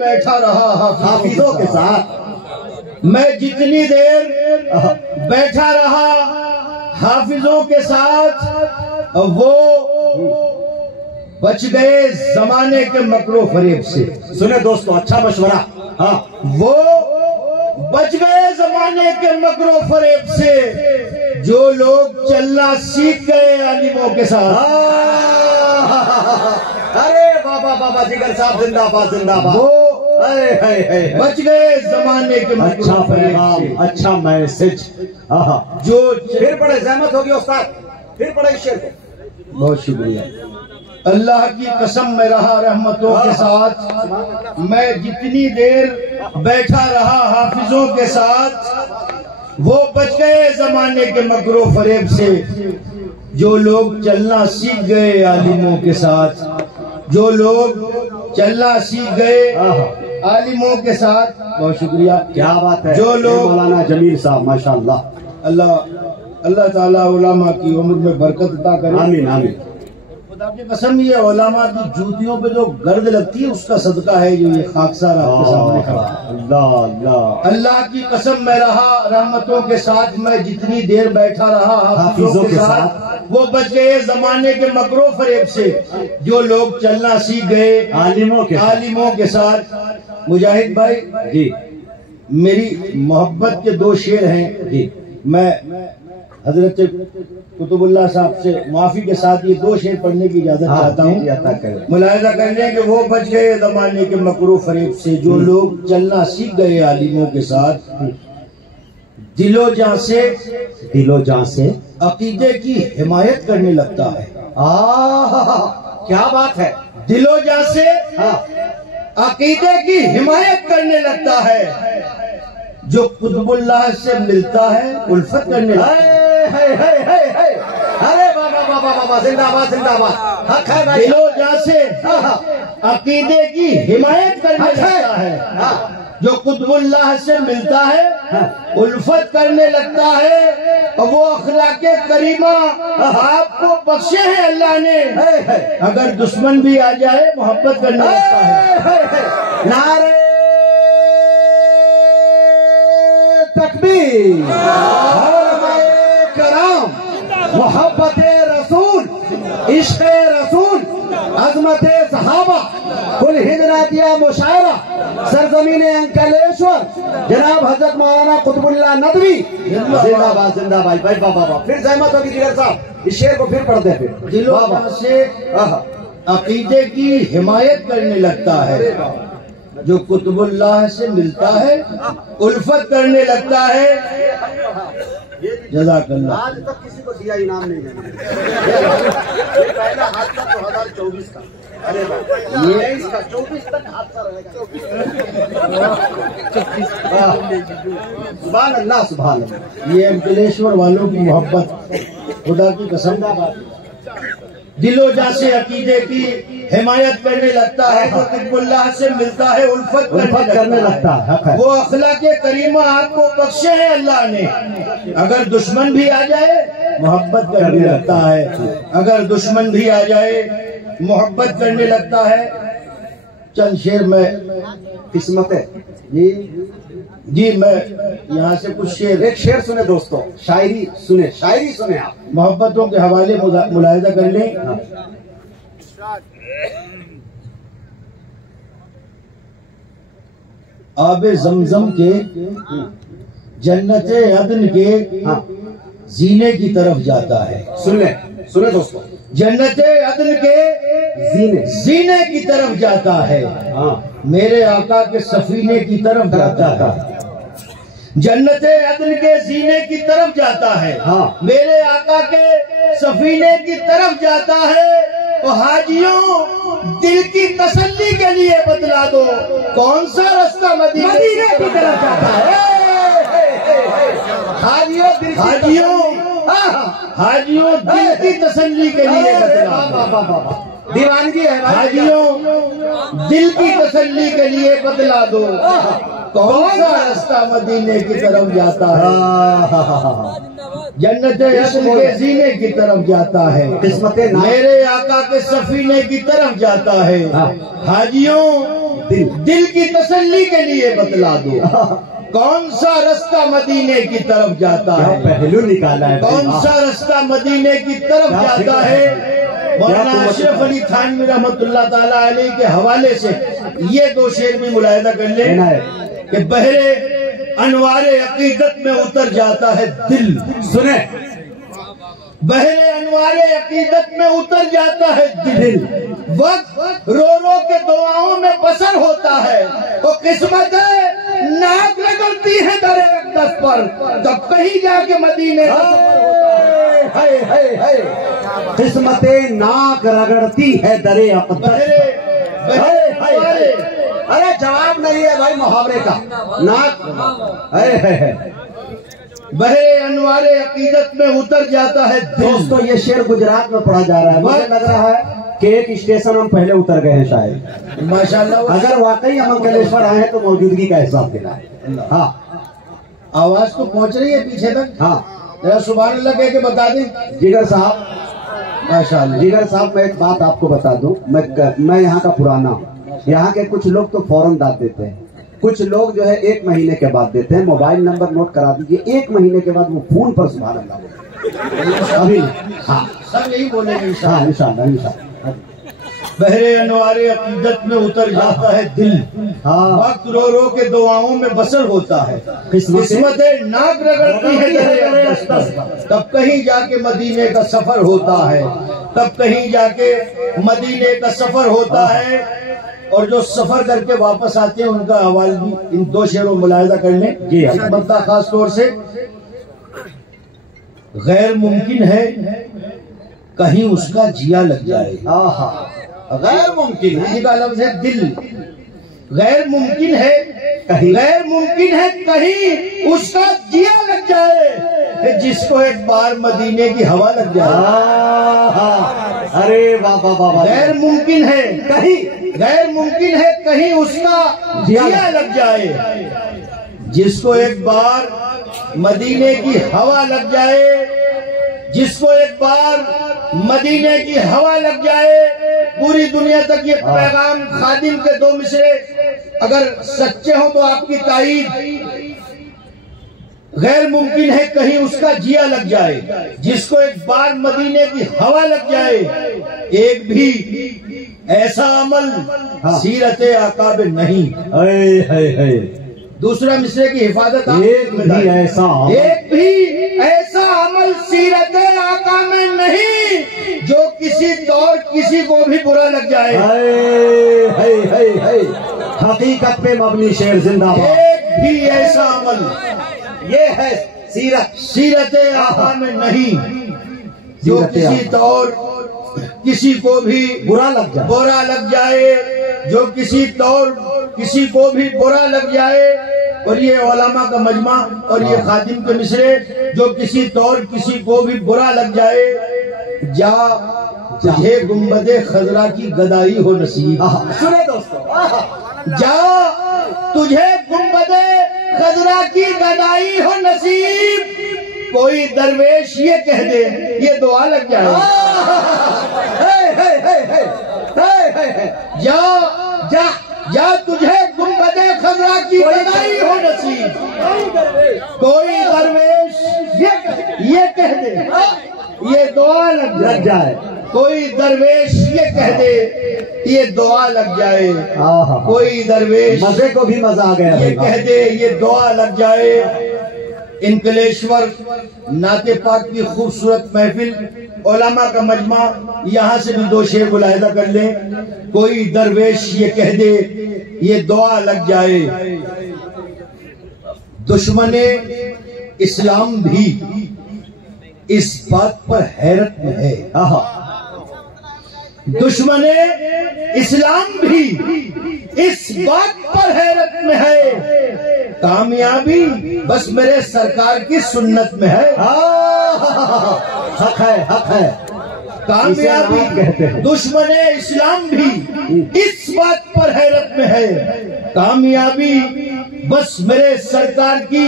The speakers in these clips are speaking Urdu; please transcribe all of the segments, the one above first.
بیٹھا رہا حافظوں کے ساتھ، میں جتنی دیر بیٹھا رہا حافظوں کے ساتھ، وہ بچ گئے زمانے کے مکر و فریب سے۔ سنیں دوستو، اچھا مشورہ۔ ہاں، وہ بچ گئے زمانے کے مکر و فریب سے جو لوگ چلنا سیکھ گئے عالموں کے ساتھ۔ ارے بابا بابا جگر صاحب زندہ باد، زندہ باد۔ وہ بچ گئے زمانے کے مکر اچھا و فریب پیغام، سے اچھا میسج۔ جو پھر پڑھے، زحمت ہوگی استاد، پھر پڑھے اس شعر کو۔ بہت شکریہ۔ اللہ کی قسم میں رہا رحمتوں کے ساتھ، میں جتنی دیر بیٹھا رہا حافظوں کے ساتھ، وہ بچ گئے زمانے کے مکر و فریب سے جو لوگ چلنا سیکھ گئے عالموں کے ساتھ، جو لوگ چلنا سیکھ گئے عالموں کے ساتھ۔ بہت شکریہ۔ کیا بات ہے، جو لوگ مولانا جمیل صاحب، ماشاءاللہ۔ اللہ تعالیٰ علماء کی عمر میں برکت عطا کرے۔ آمین آمین۔ خدا کی قسم، یہ علماء کی جوتیوں پہ جو گرد لگتی ہے اس کا صدقہ ہے جو یہ خاکسار آپ کے سامنے کھڑا ہے۔ اللہ اللہ۔ اللہ کی قسم میں رہا رحمتوں کے ساتھ، میں جتنی دیر بیٹھا رہا حافظوں کے ساتھ، وہ بچ گئے زمانے کے مکر و فریب سے جو لوگ چلنا سیکھ گئے عالموں کے ساتھ۔ مجاہد بھائی جی، میری محبت کے دو شعر ہیں جی، میں حضرت قطب اللہ صاحب سے معافی کے ساتھ یہ دو شعر پڑھنے کی اجازت چاہتا ہوں۔ ملاحظہ کر لیں کہ وہ بچ گئے زمانے کے مکر و فریب سے جو لوگ چلنا سیکھ گئے عالموں کے ساتھ، دل و جان سے عقیدے کی حمایت کرنے لگتا ہے۔ کیا بات ہے، دل و جان سے عقیدے کی حمایت کرنے لگتا ہے، جو قطب اللہ سے ملتا ہے الفت کرنے لگتا ہے۔ ارے بابا بابا بابا، زندہ باد، زندہ باد۔ حق ہے بھائی، دل و جان سے عقیدے کی حمایت کرنے لگتا ہے، جو قطب اللہ سے ملتا ہے الفت کرنے لگتا ہے، اور وہ اخلاق کریمہ آپ کو بخشے ہیں اللہ نے، اگر دشمن بھی آ جائے محبت کرنے لگتا ہے۔ نعرے تکبیر، علماء کرام، محبت رسول، عشق رسول، عظمت صحابہ، کل ہند ناتیہ مشاعرہ، سرزمین انکلیشور، جناب حضرت مولانا قطب اللہ ندوی، زندہ باد، زندہ باد۔ بھائی بابا بابا، پھر زحمت ہوگی جگر صاحب، اس شعر کو پھر پڑھ دیں۔ پھر دل و جان سے عقیدے کی حمایت کرنے لگتا ہے، جو قطب اللہ سے ملتا ہے الفت کرنے لگتا ہے۔ جزاک اللہ۔ آج تک کسی کو دیا انعام نہیں یہ پہلا حادثہ 2024 کا، ارے 23 کا، 24 تک حادثہ رہے گا۔ سبحان اللہ، سبحان اللہ۔ یہ انکلیشور والوں کی محبت، خدا کی قسم، دل و جان سے عقیدے کی حمایت کرنے لگتا ہے، جو قطب اللہ سے ملتا ہے الفت کرنے لگتا ہے، وہ اخلاق کریمہ آپ کو بخشے ہیں اللہ نے، اگر دشمن بھی آ جائے محبت کرنے لگتا ہے، اگر دشمن بھی آ جائے محبت کرنے لگتا ہے۔ چند شعر میں قسمت ہے جی میں یہاں سے کچھ شعر، ایک شعر سنے دوستو، شاعری سنے آپ، محبتوں کے حوالے ملاحظہ کر لیں۔ آب زمزم کے جنت عدن کے زینے کی طرف جاتا ہے۔ سنے دوستو، جنت عدن کے زینے کی طرف جاتا ہے، میرے آقا کے سفینے کی طرف جاتا ہے۔ جنت عدن کے زینے کی طرف جاتا ہے، میرے آقا کے سفینے کی طرف جاتا ہے۔ اور حاجیوں، دل کی تسلی کے لیے بتلا دو کون سا رستہ مدینے کی طرف جاتا ہے۔ حاجیوں، دل کی تسلی کے لیے بتلا دو، دیوانگی ہے حاجیوں، دل کی تسلی کے لیے بتلا دو کون سا رستہ مدینے کی طرف جاتا ہے۔ جنت عدن کے زینے کی طرف جاتا ہے، میرے آقا کے سفینے کی طرف جاتا ہے۔ حاجیوں، دل کی تسلی کے لیے بتلا دو کون سا رستہ مدینے کی طرف جاتا ہے، پہلو نکالا ہے، کون سا رستہ مدینے کی طرف جاتا ہے۔ مولانا اشرف علی تھانوی رحمت اللہ تعالیٰ علیہ کے حوالے سے یہ دو شعر بھی ملاحظہ کر لیں کہ بحر انوار عقیدت میں اتر جاتا ہے دل، سنیں بحر انوار عقیدت میں اتر جاتا ہے دل، وقت رو رو کے دعاؤں میں بسر ہوتا ہے، تو قسمت ناک رگڑتی ہے در اقدس پر، تب کہیں جا کے مدینے قسمت ناک رگڑتی ہے در اقدس۔ ارے جواب نہیں ہے بھائی محاورے کا، ناک بحر انوار عقیدت میں اتر جاتا ہے دل۔ دوستو یہ شعر گجرات میں پڑھا جا رہا ہے، مجھے لگ رہا ہے کہ ایک اسٹیشن ہم پہلے اتر گئے ہیں شاید، ماشاءاللہ۔ اگر واقعی ہم منگلیشور آئے ہیں تو موجودگی کا احساس دلائے۔ ہاں آواز تو پہنچ رہی ہے پیچھے تک، ہاں ذرا سبحان اللہ کہہ کے بتا دیں۔ جگر صاحب، ماشاءاللہ جگر صاحب میں ایک بات آپ کو بتا دوں، میں یہاں کا پرانا ہوں، یہاں کے کچھ لوگ تو فوراً داد دیتے ہیں، کچھ لوگ جو ہے 1 مہینے کے بعد دیتے ہیں۔ موبائل نمبر نوٹ کرا دیجئے، 1 مہینے کے بعد وہ فون پر سبحان اللہ بولے ابھی۔ ہاں سب یہی بولیں گے ہاں انشاءاللہ انشاءاللہ۔ بحر انوار عقیدت میں اتر جاتا ہے دل، ہاں وقت رو رو کے دعاؤں میں بسر ہوتا ہے، قسمت ناک رگڑتی ہے در اقدس پر، تب کہیں جا کے مدینے کا سفر ہوتا ہے، تب کہیں جا کے مدینے کا سفر ہوتا ہے۔ اور جو سفر کر کے واپس آتے ہیں ان کا حوال بھی ان دو شعروں ملاحظہ کر لیں۔ جی بنتا خاص طور سے غیر ممکن ہے کہیں اس کا جیا لگ جائے، غیر ممکن ہے، کا لفظ ہے دل، غیر ممکن ہے، غیر ممکن ہے کہیں اس کا جیا لگ جائے، جس کو ایک بار مدینے کی ہوا لگ جائے۔ ارے بابا بابا، غیر ممکن ہے کہیں، غیر ممکن ہے کہیں اس کا جیا لگ جائے، جس کو ایک بار مدینے کی ہوا لگ جائے، جس کو ایک بار مدینے کی ہوا لگ جائے۔ پوری دنیا تک یہ پیغام خادم کے 2 مصرے اگر سچے ہوں تو آپ کی تائید، غیر ممکن ہے کہیں اس کا جیا لگ جائے، جس کو ایک بار مدینے کی ہوا لگ جائے، ایک بھی ایسا عمل سیرت آقا میں نہیں۔ دوسرا مصرے کی حفاظت، ایک بھی ایسا عمل سیرت آقا میں نہیں جو کسی دور کسی کو بھی برا لگ جائے۔ حقیقت پہ مبنی شعر زندہ باد۔ ایک بھی ایسا عمل، یہ ہے سیرت آقا میں نہیں جو کسی دور کسی کو بھی برا لگ جائے، جو کسی دور کسی کو بھی برا لگ جائے۔ اور یہ علماء کا مجمع اور یہ خادم کے مصرے، جو کسی دور کسی کو بھی برا لگ جائے، جا تجھے گنبد خضرا کی گدائی ہو نصیب، سنے دوستو، جا تجھے گنبد خضرا کی گدائی ہو نصیب، کوئی درویش یہ کہہ دے یہ دعا لگ جائے، جا تجھے گنبد خضرا کی گدائی ہو نصیب، کوئی درویش یہ کہہ دے یہ دعا لگ جائے، کوئی درویش یہ کہہ دے یہ دعا لگ جائے، کوئی درویش مزے کو بھی مزہ آ گیا یہ کہہ دے یہ دعا لگ جائے۔ انکلیشور نعت پاک کی خوبصورت محفل، علماء کا مجمع، یہاں سے بھی 2 شعر ملاحظہ کر لیں۔ کوئی درویش یہ کہہ دے یہ دعا لگ جائے، دشمن اسلام بھی اس بات پر حیرت میں ہے، دشمن اسلام بھی اس بات پر حیرت میں ہے، کامیابی بس میرے سرکار کی سنت میں ہے۔ حق ہے کامیابی دشمن اسلام بھی اس بات پر حیرت میں ہے، کامیابی بس میرے سرکار کی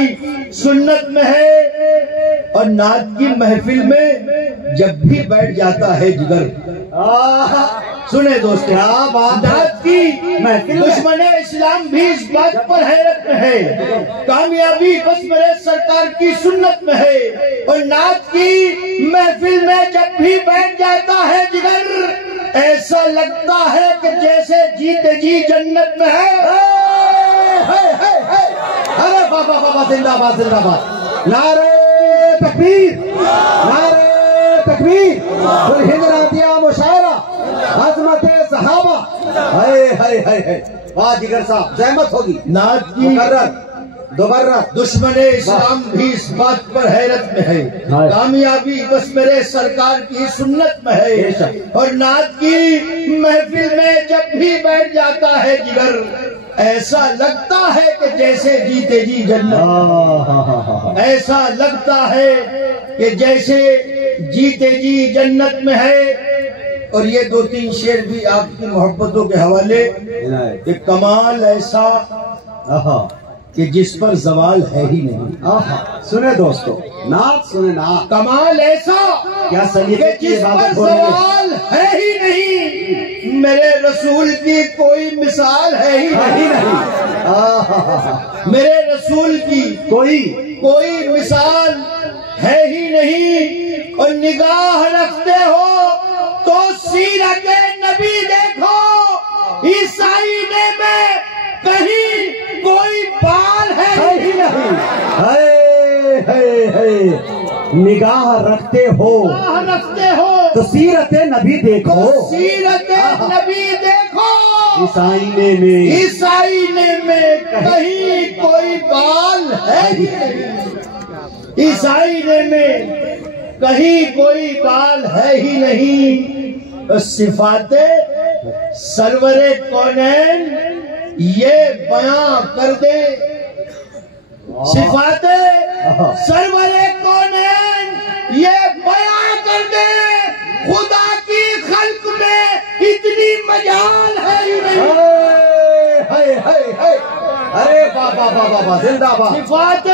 سنت میں ہے، اور نعت کی محفل میں جب بھی بیٹھ جاتا ہے جگر۔ سنیں دوست، کیا بات ہے، نعت کی محفل دشمن اسلام بھی اس بات پر حیرت میں ہے، کامیابی بس میرے سرکار کی سنت میں ہے، اور نعت کی محفل میں جب بھی بیٹھ جاتا ہے جگر، ایسا لگتا ہے کہ جیسے جیتے جی جنت میں ہے۔ ارے بابا بابا، زندہ باد زندہ باد، نعرہ تکبیر، نعرہ تکبیر، الہند نعتیہ مشاعرہ، عظمت صحابہ، ہائے ہائے ہائے، واہ جگر صاحب، زحمت ہوگی، نعت کی دوبارہ دشمن اسلام بھی اس بات پر حیرت میں ہے، کامیابی بس میرے سرکار کی سنت میں ہے، اور نعت کی محفل میں جب بھی بیٹھ جاتا ہے جگر، ایسا لگتا ہے کہ جیسے جیتے جی جنت، ایسا لگتا ہے کہ جیسے جیتے جی جنت میں ہے۔ اور یہ دو تین شعر بھی آپ کی محبتوں کے حوالے، کہ کمال ایسا کہ جس پر زوال ہے ہی نہیں۔ سنیں دوستو، نعت سنیں نعت، کمال ایسا کیا کہ جس پر زوال ہے ہی نہیں، میرے رسول کی کوئی مثال ہے ہی نہیں، میرے رسول کی کوئی مثال ہے ہی نہیں، اور نگاہ رکھتے ہو تو سیرت نبی دیکھو، عیسائی نے میں کہیں کوئی بال ہے ہی نہیں۔ نگاہ رکھتے ہو تو سیرت نبی دیکھو، سیرت نبی دیکھو، عیسائی نے میں کہیں کوئی بال ہے ہی نہیں، عیسائی نے میں کہیں کوئی بال ہے ہی نہیں۔ صفات سرور کونین یہ بیاں کر دے، صفات سرور کونین یہ بیاں کر دے، خدا کی خلق میں اتنی مجال ہے ہی نہیں۔ ارے بابا بابا بابا، زندہ باد، صفات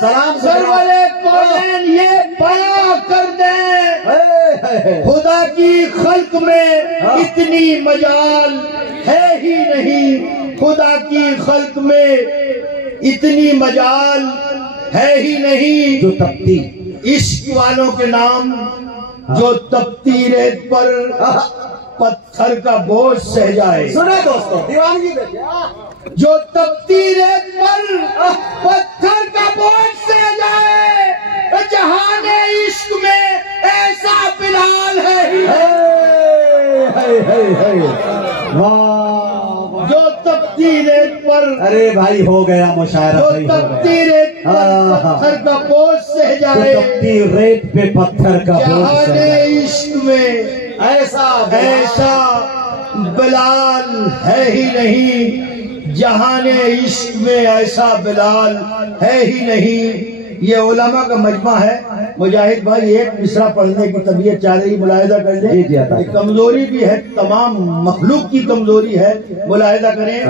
سلام سرور کونین یہ بیاں کر دے، خدا کی خلق میں اتنی مجال ہے ہی نہیں، خدا کی خلق میں اتنی مجال ہے ہی نہیں۔ جو تپتی عشق والوں کے نام، جو تپتی ریت پر پتھر کا بوجھ سہ جائے، سنیں دوستو، دیوانگی دیکھیں، جو تپتی ریت پر پتھر کا بوجھ سہ جائے، جہان عشق میں ایسا بلال ہے ہی جو تپتی ریت پر، ارے بھائی ہو گیا مشاعرہ، جو تپتی ریت پر پتھر کا بوجھ سہ جائے، تپتی ریت پہ پتھر کا بوجھ سہ جہان جائے، عشق میں ایسا بلال ہے ہی نہیں، جہان عشق میں ایسا بلال ہے ہی نہیں۔ یہ علماء کا مجمع ہے، مجاہد بھائی ایک مصرع پڑھنے کی طبیعت چاہ رہی، ملاحظہ کر لیں، کمزوری بھی ہے، تمام مخلوق کی کمزوری ہے، ملاحظہ کریں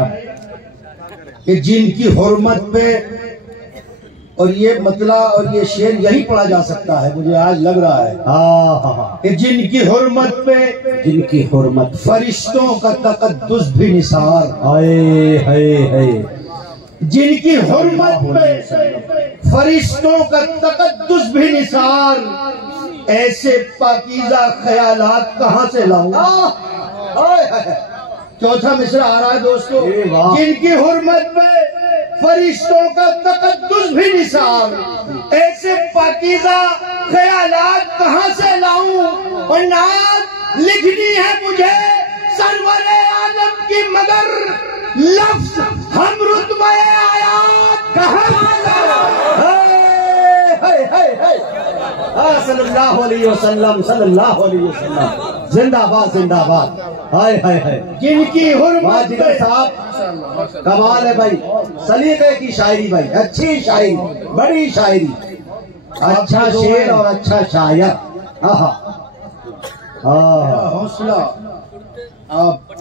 کہ جن کی حرمت پہ، اور یہ مطلع اور یہ شعر یہی پڑھا جا سکتا ہے، مجھے آج لگ رہا ہے کہ جن کی حرمت پہ، جن کی حرمت فرشتوں کا تقدس بھی نثار، جن کی حرمت پہ فرشتوں کا تقدس بھی نثار، ایسے پاکیزہ خیالات کہاں سے لاؤں؟ چوتھا مصرع آ رہا ہے دوستو، جن کی حرمت پہ فرشتوں کا تقدس بھی نثار، ایسے پاکیزہ خیالات کہاں سے لاؤں؟ اور نعت لکھنی ہے مجھے سرور عالم کی، مگر لفظ ہم رتبہ آیات کہاں صلی اللہ علیہ وسلم، صلی اللہ علیہ وسلم، زندہ باد زندہ باد، ہائے ہائے ہائے، جن کی حرمت واجد صاحب کمال ہے بھائی، سلیقے کی شاعری بھائی، اچھی شاعری، بڑی شاعری، اچھا شعر اور اچھا شاعر، حوصلہ آپ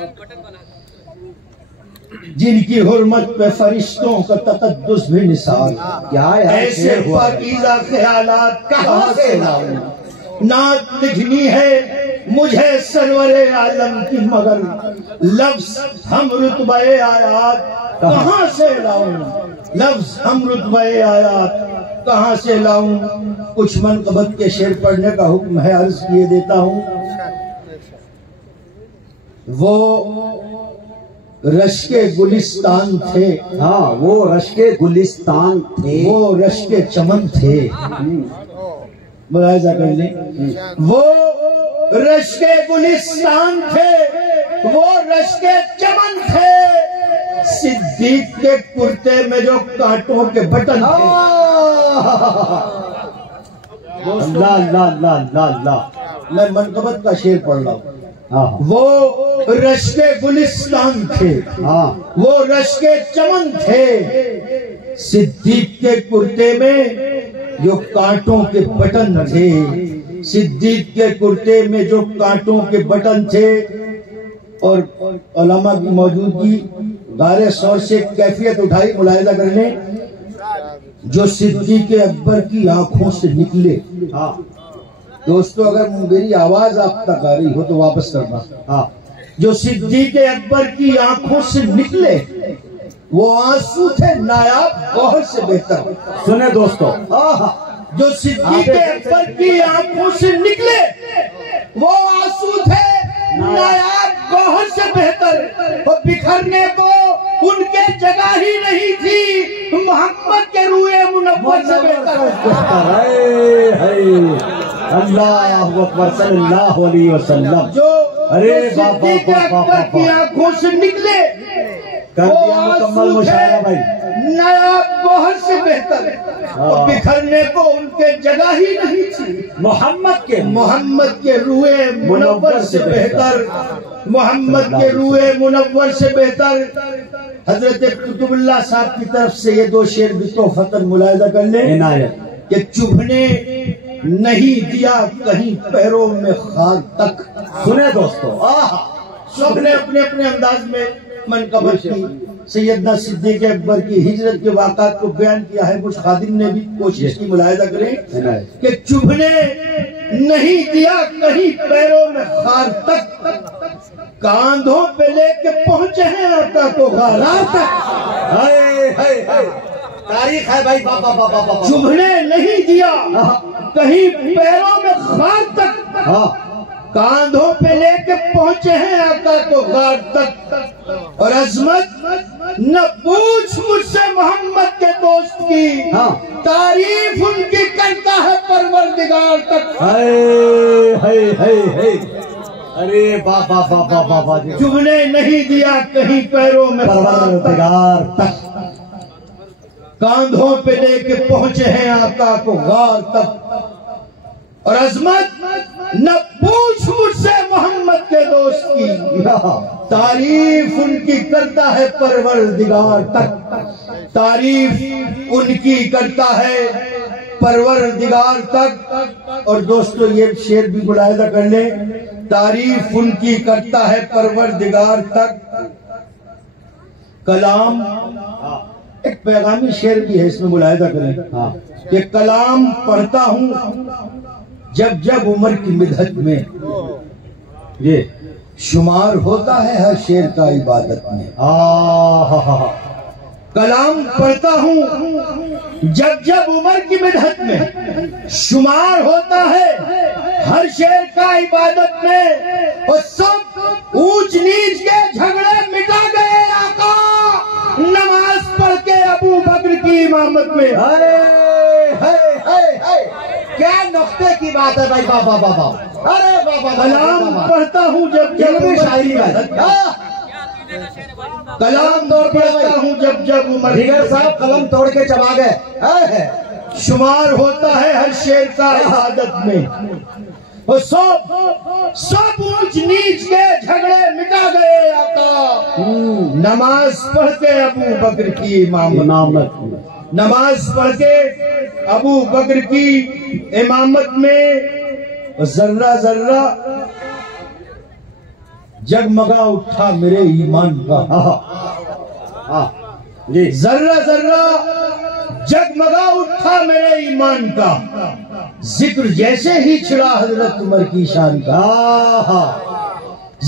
جن کی حرمت پہ فرشتوں کا تقدس بھی نثار. کیا ایسے پاکیزہ خیالات کہاں سے لاؤں؟ نعت لکھنی ہے مجھے سرور عالم کی مگر لفظ ہم رتبہ آیات کہاں سے لاؤں؟ لفظ ہم رتبہ آیات کہاں سے لاؤں؟ کچھ منقبت کے شعر پڑھنے کا حکم ہے، عرض کیے دیتا ہوں. وہ رشک گلستان تھے، ہاں وہ رشک گلستان تھے، وہ رشک چمن تھے. ملاحظہ کر لیں، وہ رشک گلستان تھے، وہ رشک چمن تھے. صدیق کے کرتے میں جو کانٹوں کے بٹن تھے. اللہ اللہ اللہ اللہ اللہ. میں منقبت کا شعر پڑھ رہا ہوں. وہ رشک گلستان تھے، وہ رشک چمن تھے. صدیق کے کرتے میں جو کانٹوں کے بٹن تھے، صدیق کے کرتے میں جو کانٹوں کے بٹن تھے. اور علماء کی موجودگی غار سور سے کیفیت اٹھائی، ملاحظہ کر لیں. جو صدیق اکبر کی آنکھوں سے نکلے. دوستو اگر میری آواز آپ تک آ رہی ہو تو واپس کرنا. جو صدیق اکبر کی آنکھوں سے نکلے وہ آنسو تھے نایاب گوہر سے بہتر. سنیں دوستو، جو صدیق اکبر کی آنکھوں سے نکلے وہ آنسو تھے نایاب گوہر سے بہتر. اور بکھرنے کو ان کے جگہ ہی نہیں تھی محمد کے روئے منور سے بہتر. اللہ اکبر صلی اللہ علیہ وسلم. جو صدیق اکبر کی آنکھوں سے نکلے وہ آنسو تھے نایاب گوہر سے بہتر. اور بکھرنے کو ان کے جگہ ہی نہیں تھی محمد کے روئے منور سے بہتر. محمد کے روئے منور سے بہتر. حضرت قطب اللہ صاحب کی طرف سے یہ دو شعر بھی تحفتاً ملاحظہ کر لیں کہ چبھنے نہیں دیا کہیں پیروں میں خار تک. سنیں دوستو، سب نے اپنے اپنے انداز میں منقبت کی. سیدنا صدیق اکبر کی ہجرت کے واقعات کو بیان کیا ہے. کچھ خادم نے بھی کوشش کی، ملاحظہ کریں کہ چبھنے نہیں دیا کہیں پیروں میں خار تک، کاندھوں پہ لے کے پہنچے ہیں آقا کو غار تک. تاریخ ہے بھائی. چبھنے نہیں دیا کہیں پیروں میں خار تک، کاندھوں پہ لے کے پہنچے ہیں آقا کو غار تک. اور عظمت نہ پوچھ مجھ سے محمد کے دوست کی، تعریف ان کی کرتا ہے پروردگار تک. ارے بابا بابا بابا، چبھنے نہیں دیا کہیں پیروں میں پروردگار تک، کاندھوں پہ لے کے پہنچے ہیں آقا کو غار تک. اور عظمت نہ پوچھ مجھ سے محمد کے دوست کی، تعریف ان کی کرتا ہے پروردگار تک. تعریف ان کی کرتا ہے پروردگار تک. اور دوستو یہ شعر بھی ملاحظہ کر لیں، تعریف ان کی کرتا ہے پروردگار تک. کلام ایک پیغامی شعر بھی ہے، اس میں ملاحظہ کریں کہ کلام پڑھتا ہوں جب جب عمر کی مدحت میں، یہ شمار ہوتا ہے ہر شعر کا عبادت میں. کلام پڑھتا ہوں جب جب عمر کی مدحت میں، شمار ہوتا ہے ہر شعر کا عبادت میں. اور سب اونچ نیچ کے جھگڑے مٹا گئے آقا نماز پڑھ کے ابو بکر کی امامت میں. کیا نقطے کی بات ہے بھائی. بابا بابا، ارے بابا، کلام پڑھتا ہوں جب جب شاعری کلام پڑھتا ہوں جب جب عمر. دیگر صاحب قلم توڑ کے چبا گئے. شمار ہوتا ہے ہر شعر کا عبادت میں. اور سب اونچ نیچ کے جھگڑے مٹا گئے آقا نماز پڑھ کے ابو بکر کی امامت. نماز پڑھ کے ابو بکر کی امامت میں ذرہ ذرہ جگمگا اٹھا میرے ایمان کا. جی ذرہ ذرہ جگمگا اٹھا میرے ایمان کا، ذکر جیسے ہی چھڑا حضرت عمر کی شان کا،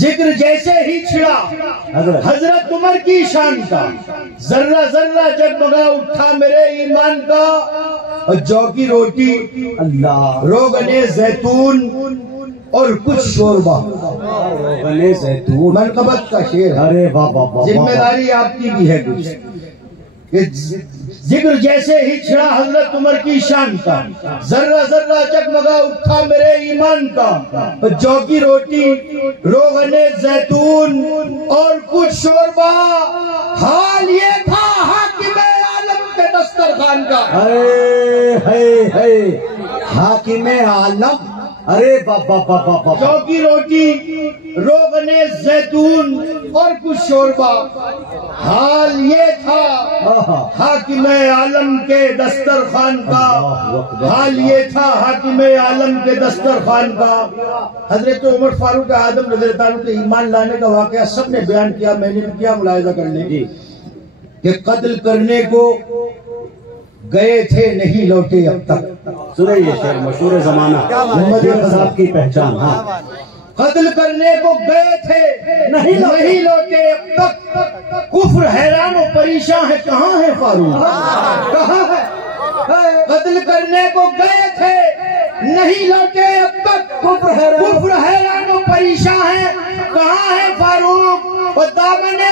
ذکر جیسے ہی چھڑا حضرت عمر کی شان کا، ذرہ ذرہ جگمگا اٹھا میرے ایمان کا، اور جو کی روٹی اللہ، روغن زیتون اور کچھ شوربہ، روغن زیتون منقبت کا شعر ہے، ارے واہ واہ واہ، ذمہ داری آپ کی بھی ہے کچھ، کہ ذکر جیسے ہی چھڑا حضرت عمر کی شان کا، ذرہ ذرہ جگمگا اٹھا میرے ایمان کا، جو کی روٹی روغن زیتون اور کچھ شوربہ، حال یہ تھا حاکم عالم کے دسترخوان کا، حاکم عالم، ارے بابا بابا بابا، جو کی روٹی روغن زیتون اور کچھ شوربہ، حال یہ تھا حاکم عالم کے دسترخوان کا، حال یہ تھا حاکم عالم کے دسترخوان کا۔ حضرت عمر فاروق اعظم رضی اللہ عنہ کے ایمان لانے کا واقعہ سب نے بیان کیا، میں نے بھی کیا ملاحظہ کرنے کی کہ قتل کرنے کو گئے تھے نہیں لوٹے اب تک، سنیں یہ شعر مشہور زمانہ محمد صاحب کی پہچان، ہاں، قتل کرنے کو گئے تھے نہیں لوٹے اب تک، کفر حیران و پریشان ہے کہاں ہے فاروق، کہاں ہے؟ قتل کرنے کو گئے تھے نہیں لوٹے اب تک، کفر حیران و پریشان ہے کہاں ہے فاروق، اور دامن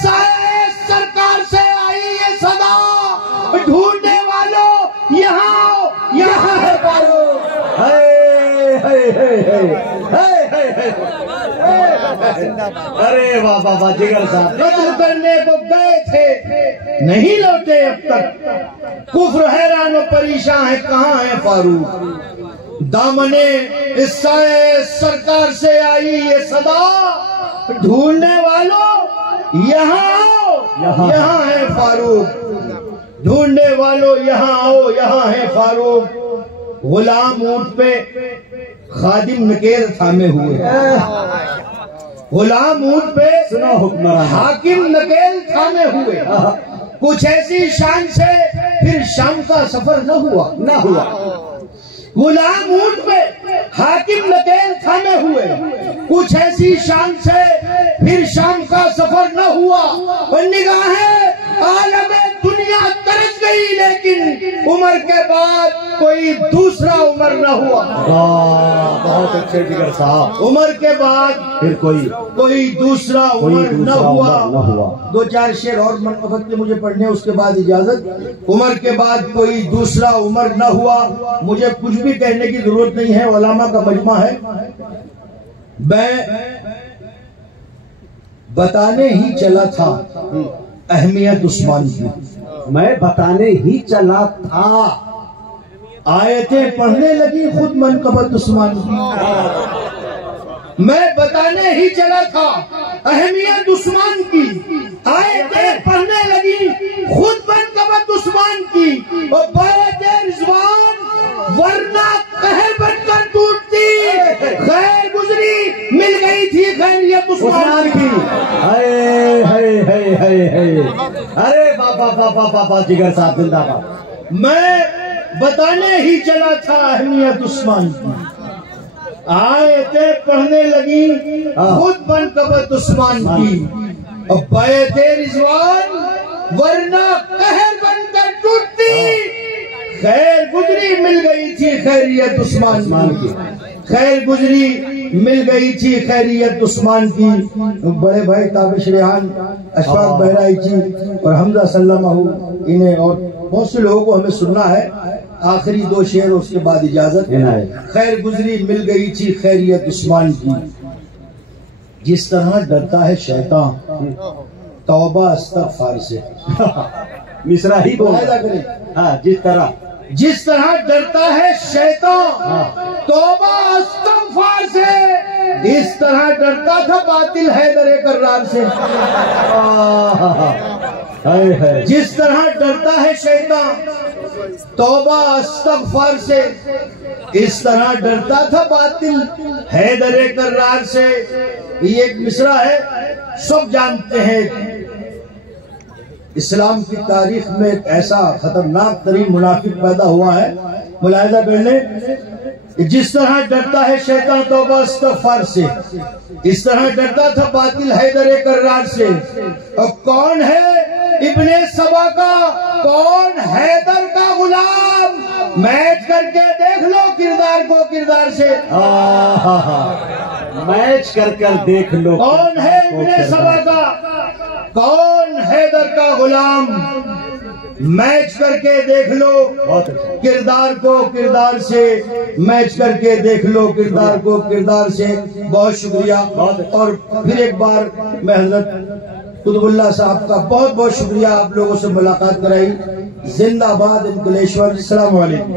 سائے سرکار سے آئی یہ صدا، ڈھونڈنے والوں یہاں ہے فاروق، ارے واہ بابا جگر صاحب، قتل کرنے کو گئے تھے نہیں لوٹے اب تک، کفر حیران و پریشان ہے کہاں ہے فاروق، دامنے اس سائے سرکار سے آئی یہ صدا، ڈھونڈنے والوں یہاں ہے فاروق، ڈھونڈنے والوں یہاں آؤ یہاں ہے فاروق، غلام اونٹ پہ خادم نکیر تھامے ہوئے، غلام اونٹ پہ سنو حکمران، حاکم نکیل تھامے ہوئے، کچھ ایسی شان سے پھر شام کا سفر نہ ہوا، غلام اونٹ پہ حاکم نکیل تھامے ہوئے، کچھ ایسی شان سے پھر شام کا سفر نہ ہوا، اور نگاہیں عالم دنیا ترس گئی لیکن عمر کے بعد کوئی دوسرا عمر نہ ہوا، بہت اچھے جگر صاحب، عمر کے بعد پھر کوئی دوسرا عمر نہ ہوا، دو چار شعر اور منقبت کے مجھے پڑھنے اس کے بعد اجازت، عمر کے بعد کوئی دوسرا عمر نہ ہوا، مجھے کچھ بھی کہنے کی ضرورت نہیں ہے، علماء کا مجمع ہے، میں بتانے ہی چلا تھا اہمیت عثمان کی، میں بتانے ہی چلا تھا، آیتیں پڑھنے لگی خود منقبت عثمان کی، میں بتانے ہی چلا تھا اہمیت عثمان کی، آیتیں پڑھنے لگی خود منقبت عثمان کی، اور بیعت رضوان ورنہ قہر بن کر ٹوٹتی، خیر گزری مل گئی تھی خیریت عثمان کی، ارے بابا بابا بابا جگر صاحب زندہ باد، میں بتانے ہی چلا تھا اہمیت عثمان کی، آیتیں پڑھنے لگی خود منقبت عثمان کی، اور بیعت رضوان ورنہ قہر بن کر ٹوٹتی، خیر گزری مل گئی تھی خیریت عثمان کی، خیر گزری مل گئی تھی خیریت عثمان کی۔ بڑے بھائی تابش ریحان اشفاق بہرائی جی اور حمزہ سلمہ انہیں اور بہت سے لوگوں کو ہمیں سننا ہے، آخری دو شعر اس کے بعد اجازت۔ خیر گزری مل گئی تھی خیریت عثمان کی، جس طرح ڈرتا ہے شیطان توبہ استغفار سے، مصرع ہی ملاحظہ کریں، ہاں، جس طرح ڈرتا ہے شیطان توبہ استغفار سے، اس طرح ڈرتا تھا باطل حیدر کرار سے، جس طرح ڈرتا ہے شیطان توبہ استغفار سے، اس طرح ڈرتا تھا باطل حیدر کرار سے۔ یہ ایک مصرع ہے، سب جانتے ہیں، اسلام کی تاریخ میں ایک ایسا خطرناک ترین منافق پیدا ہوا ہے، ملاحظہ کر لیں، جس طرح ڈرتا ہے شیطان توبہ استغفار سے، اس طرح ڈرتا تھا باطل حیدر کرار سے۔ اور کون ہے ابن سبا کا، کون حیدر کا غلام؟ میچ کر کے دیکھ لو کردار کو کردار سے، میچ کر دیکھ لو کون ہے ابن سبا کا، کون حیدر کا غلام؟ میچ کر کے دیکھ لو کردار کو کردار سے، میچ کر کے دیکھ لو کردار کو کردار سے۔ بہت شکریہ، اور پھر ایک بار میں حضرت قطب اللہ صاحب کا بہت بہت شکریہ، آپ لوگوں سے ملاقات کرائی۔ زندہ باد انکلیشور، السلام علیکم۔